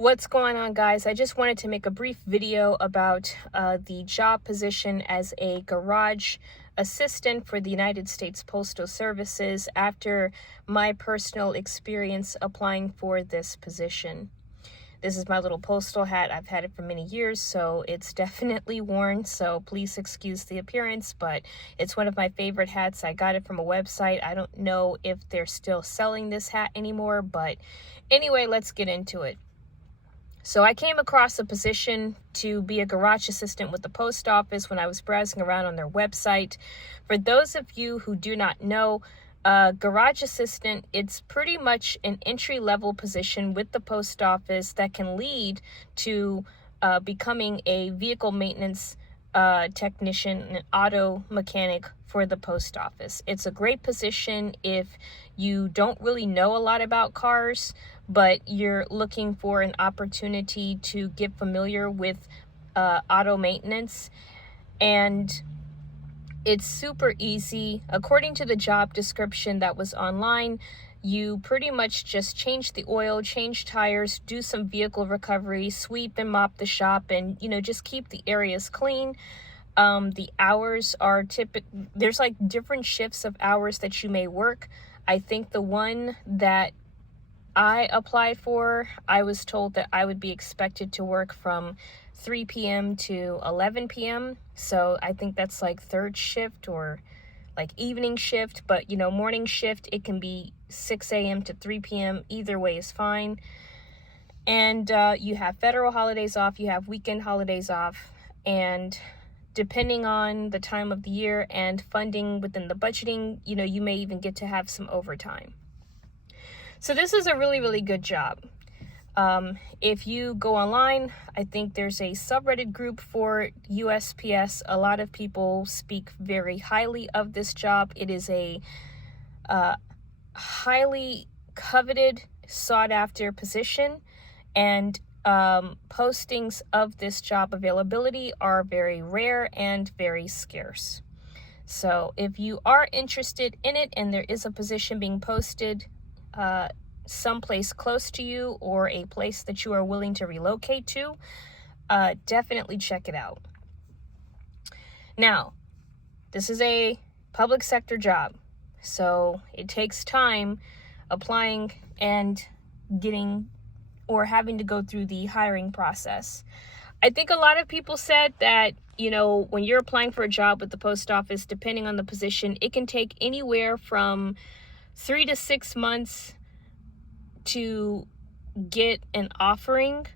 What's going on, guys? I just wanted to make a brief video about the job position as a garage assistant for the United States Postal Services after my personal experience applying for this position. This is my little postal hat. I've had it for many years, so it's definitely worn, so please excuse the appearance, but it's one of my favorite hats. I got it from a website. I don't know if they're still selling this hat anymore, but anyway, let's get into it. So I came across a position to be a garage assistant with the post office when I was browsing around on their website. For those of you who do not know, garage assistant, it's pretty much an entry-level position with the post office that can lead to becoming a vehicle maintenance technician, an auto mechanic for the post office. It's a great position if you don't really know a lot about cars, but you're looking for an opportunity to get familiar with auto maintenance. And it's super easy. According to the job description that was online, you pretty much just change the oil, change tires, do some vehicle recovery, sweep and mop the shop, and just keep the areas clean. The hours are there's like different shifts of hours that you may work. I think the one that I applied for, I was told that I would be expected to work from 3 p.m. to 11 p.m. So I think that's like third shift or like evening shift, but morning shift, it can be 6 a.m. to 3 p.m. Either way is fine. And you have federal holidays off, you have weekend holidays off, and depending on the time of the year and funding within the budgeting, you may even get to have some overtime. So this is a really, really good job. If you go online, I think there's a subreddit group for USPS. A lot of people speak very highly of this job. It is a highly coveted, sought after position, and postings of this job availability are very rare and very scarce. So if you are interested in it and there is a position being posted someplace close to you or a place that you are willing to relocate to, definitely check it out. Now, this is a public sector job, so it takes time applying and getting or having to go through the hiring process. I think a lot of people said that, when you're applying for a job with the post office, depending on the position, it can take anywhere from 3 to 6 months to get an offering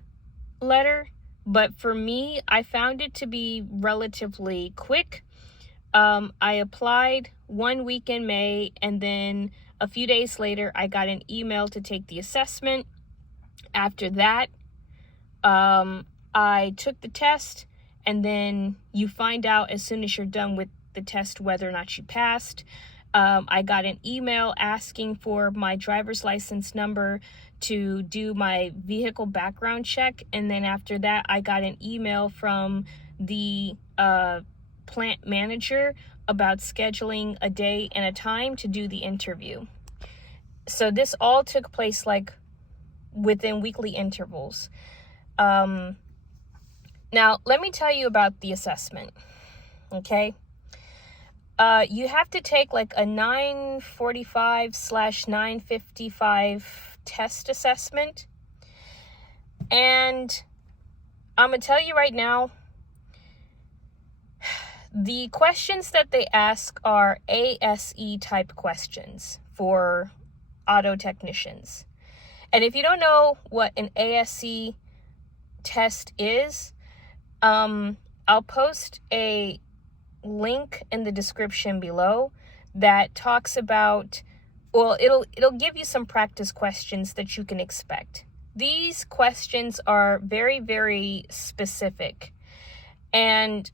letter. But for me, I found it to be relatively quick. I applied 1 week in May, and then a few days later, I got an email to take the assessment. After that, I took the test, and then you find out as soon as you're done with the test whether or not you passed. I got an email asking for my driver's license number to do my vehicle background check. And then after that, I got an email from the plant manager about scheduling a day and a time to do the interview. So this all took place like within weekly intervals. Now, let me tell you about the assessment, okay? You have to take like a 945/955 test assessment. And I'm going to tell you right now, the questions that they ask are ASE type questions for auto technicians. And if you don't know what an ASE test is, I'll post a link in the description below that talks about, well, it'll give you some practice questions that you can expect. These questions are very, very specific. And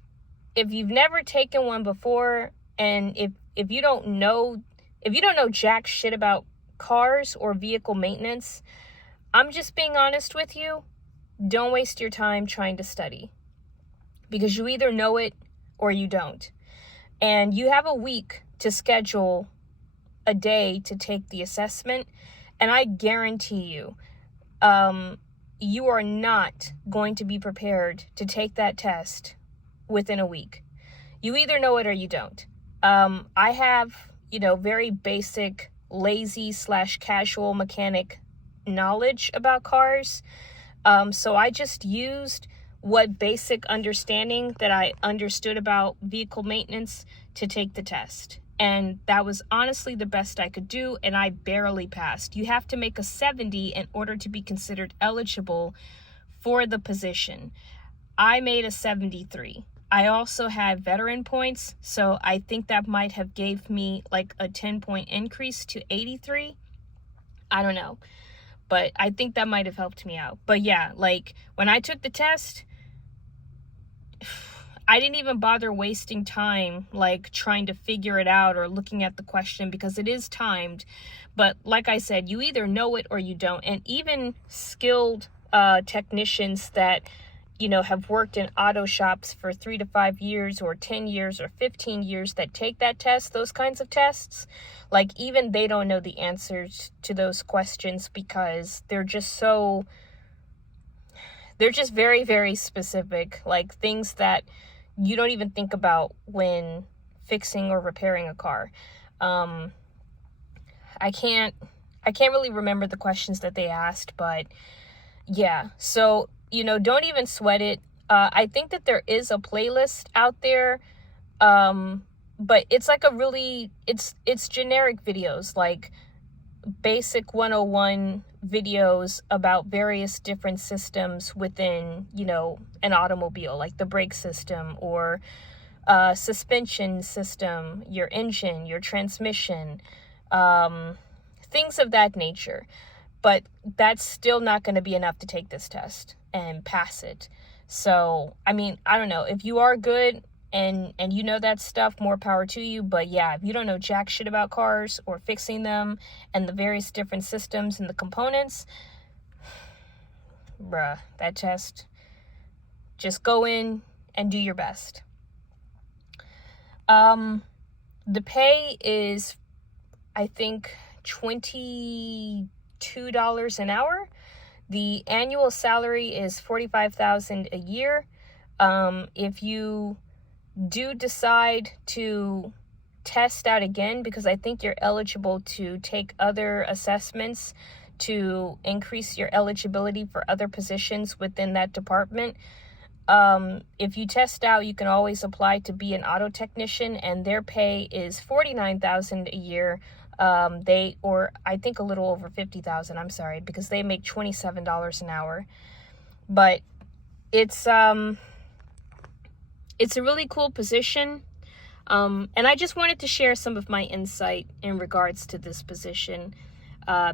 if you've never taken one before, and if you don't know jack shit about cars or vehicle maintenance, I'm just being honest with you. Don't waste your time trying to study, because you either know it or you don't. And you have a week to schedule a day to take the assessment. And I guarantee you, you are not going to be prepared to take that test within a week. You either know it or you don't. I have, very basic, lazy / casual mechanic knowledge about cars. So I just used what basic understanding that I understood about vehicle maintenance to take the test. And that was honestly the best I could do, and I barely passed. You have to make a 70 in order to be considered eligible for the position. I made a 73. I also had veteran points, so I think that might have gave me like a 10-point increase to 83. I don't know, but I think that might have helped me out. But yeah, like when I took the test, I didn't even bother wasting time like trying to figure it out or looking at the question, because it is timed. But like I said, you either know it or you don't. And even skilled technicians that have worked in auto shops for 3 to 5 years or 10 years or 15 years that take that test, those kinds of tests, like even they don't know the answers to those questions, because they're just very, very specific, like things that you don't even think about when fixing or repairing a car. I can't really remember the questions that they asked, but yeah, so don't even sweat it. I think that there is a playlist out there, but it's like it's generic videos, like basic 101 videos about various different systems within, an automobile, like the brake system or suspension system, your engine, your transmission, things of that nature. But that's still not going to be enough to take this test and pass it. So, I mean, I don't know. If you are good and you know that stuff, more power to you. But yeah, if you don't know jack shit about cars or fixing them and the various different systems and the components, bruh, that test, just go in and do your best. The pay is, I think, $22 an hour. The annual salary is $45,000 a year. If you do decide to test out again, because I think you're eligible to take other assessments to increase your eligibility for other positions within that department. If you test out, you can always apply to be an auto technician, and their pay is $49,000 a year. I think a little over 50,000, I'm sorry, because they make $27 an hour. But it's a really cool position. And I just wanted to share some of my insight in regards to this position,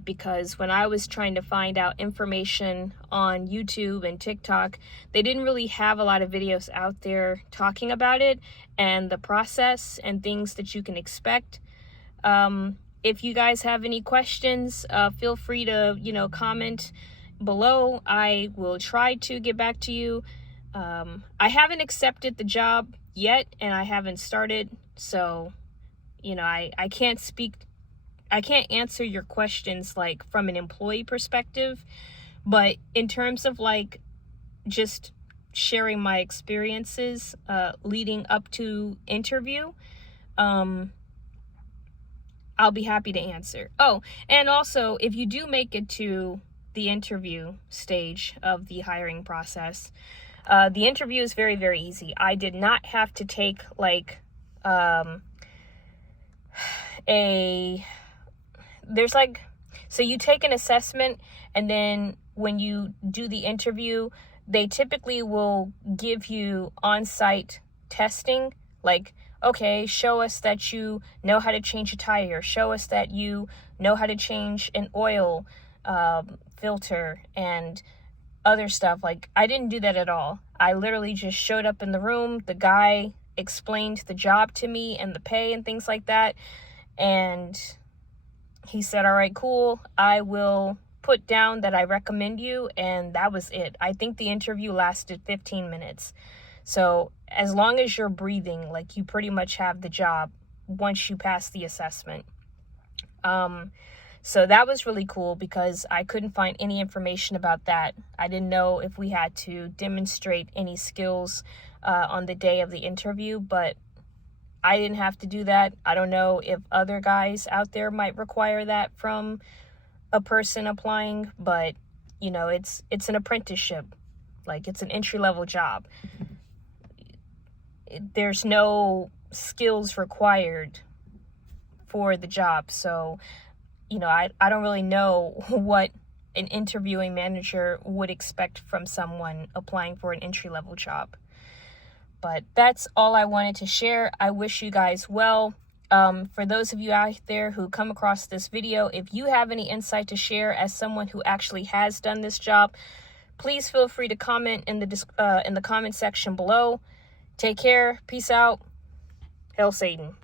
because when I was trying to find out information on YouTube and TikTok, they didn't really have a lot of videos out there talking about it and the process and things that you can expect. If you guys have any questions, feel free to, comment below. I will try to get back to you. I haven't accepted the job yet, and I haven't started. So, I can't answer your questions like from an employee perspective, but in terms of like just sharing my experiences, leading up to interview, I'll be happy to answer. Oh, and also, if you do make it to the interview stage of the hiring process, the interview is very, very easy. I did not have to take like so you take an assessment, and then when you do the interview, they typically will give you on-site testing, like, okay, show us that you know how to change a tire, show us that you know how to change an oil filter and other stuff. Like, I didn't do that at all. I literally just showed up in the room. The guy explained the job to me and the pay and things like that, and he said, all right, cool, I will put down that I recommend you, and that was it. I think the interview lasted 15 minutes. So as long as you're breathing, like, you pretty much have the job once you pass the assessment. So that was really cool because I couldn't find any information about that. I didn't know if we had to demonstrate any skills on the day of the interview, but I didn't have to do that. I don't know if other guys out there might require that from a person applying, but you know, it's an apprenticeship. Like, it's an entry-level job. There's no skills required for the job. So, you know, I don't really know what an interviewing manager would expect from someone applying for an entry-level job. But that's all I wanted to share. I wish you guys well. For those of you out there who come across this video, if you have any insight to share as someone who actually has done this job, please feel free to comment in the comment section below. Take care. Peace out. Hail Satan.